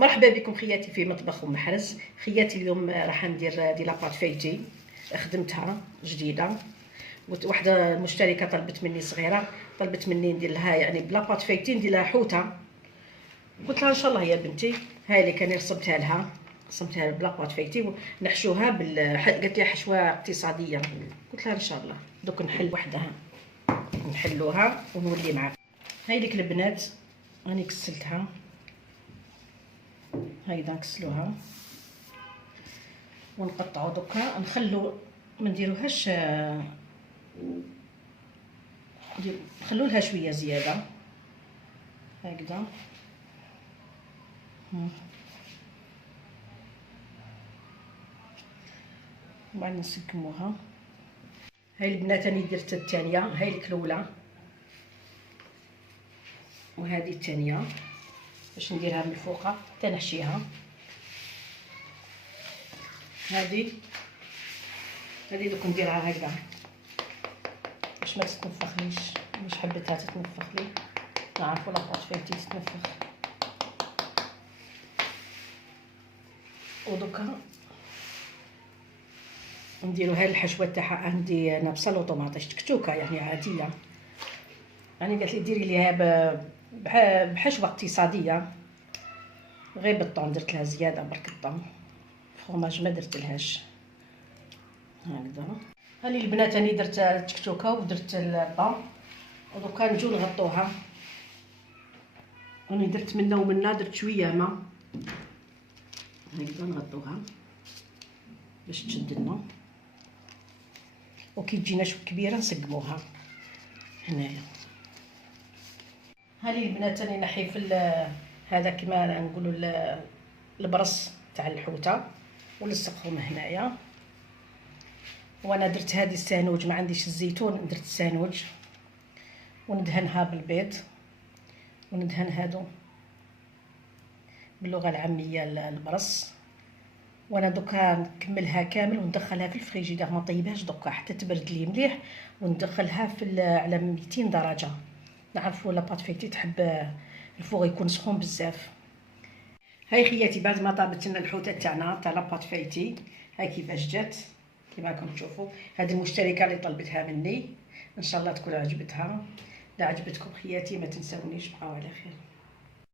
مرحبا بكم خياتي في مطبخ ام محرز. خياتي اليوم راح ندير دي لاباط فايتي، خدمتها جديده. وحده مشتركه طلبت مني صغيره، طلبت مني ندير لها يعني بلاباط فايتي، ندير لها حوته. قلت لها ان شاء الله يا بنتي، هاي اللي كان رسمتها لها بلاباط فايتي ونحشوها قالت لي حشوه اقتصاديه. قلت لها ان شاء الله دوك نحل وحدها، نحلوها ونولي معاك. هاي ديك البنات راني كسلتها، هايدا نكسلوها ونقطعو. دوكا نخلو ما نديروهاش، نخلو لها شويه زياده هكذا. وبعد نسقموها. هاي البنات راني درت الثانيه، هاي لك الاولى وهذه الثانيه. باش نديرها من الفوق حتى نحشيها. هذه دوك نديرها هكذا باش ما تتنفخليش، مش حبيتها تتنفخ لي. نعرفوا لاباط فايتي تتنفخ. ودوكا نديرو هاي الحشوه تاعها. عندي انا بصل وطوماطيش تكتوكه يعني عاديه، يعني قالت لي ديري ليها بحشوه اقتصاديه، غير بالطون درت لها زياده برك الطون، فروماج ما درت لهاش هكذا. هاني البنات راني درت تكتوكه ودرت الطون، ودوكا نجيو نغطوها. راني درت منا ومنا، درت شويه ماء هكذا نغطوها باش تشد لنا. وكي تجينا شويه كبيره نسقموها هنايا. هاني البنات راني نحي في هذا كما نقولوا البرص تاع الحوته ونلصقهم هنايا. وانا درت هذه السانوج، ما عنديش الزيتون درت السانوج، وندهنها بالبيض وندهن هادو باللغه العاميه البرص. وانا دوكا نكملها كامل وندخلها في الفريجيدير، ما طيبهاش دوكا حتى تبرد لي مليح، وندخلها في على 200 درجه. نعرفوا لاباط فايتي تحب الفوغ يكون سخون بزاف. هاي خياتي بعد ما طابت لنا الحوته تاعنا تاع لاباط فايتي، هاي كيفاش جات كيما راكم تشوفوا. هذه المشتركه اللي طلبتها مني، ان شاء الله تكون عجبتها. لا عجبتكم خياتي ما تنسونيش، بقاو على خير.